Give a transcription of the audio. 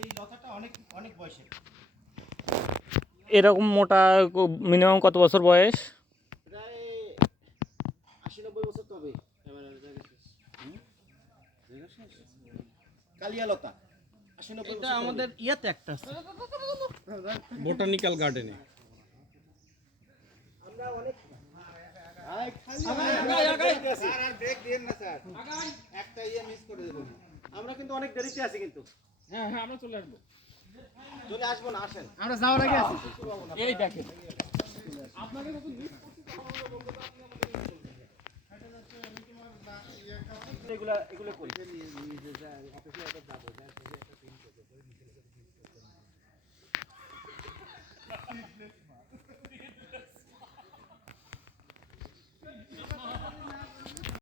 এই লতাটা অনেক অনেক বয়সের। এরকম মোটা মিনিমাম কত বছর বয়স? প্রায় ৮০-৯০ বছর তো হবে। কালিয়া লতা ৮০-৯০ এটা আমাদের ইয়াতে একটা আছে বোটানিক্যাল গার্ডেনে। আমরা অনেক আমরা কিন্তু অনেক দেরিতে আছি কিন্তু। হ্যাঁ হ্যাঁ আমরা চলে আসবো। চলে আসবো না, আসেন। আমরা যাওয়ার আগে আছি এই দেখেন এগুলা করি।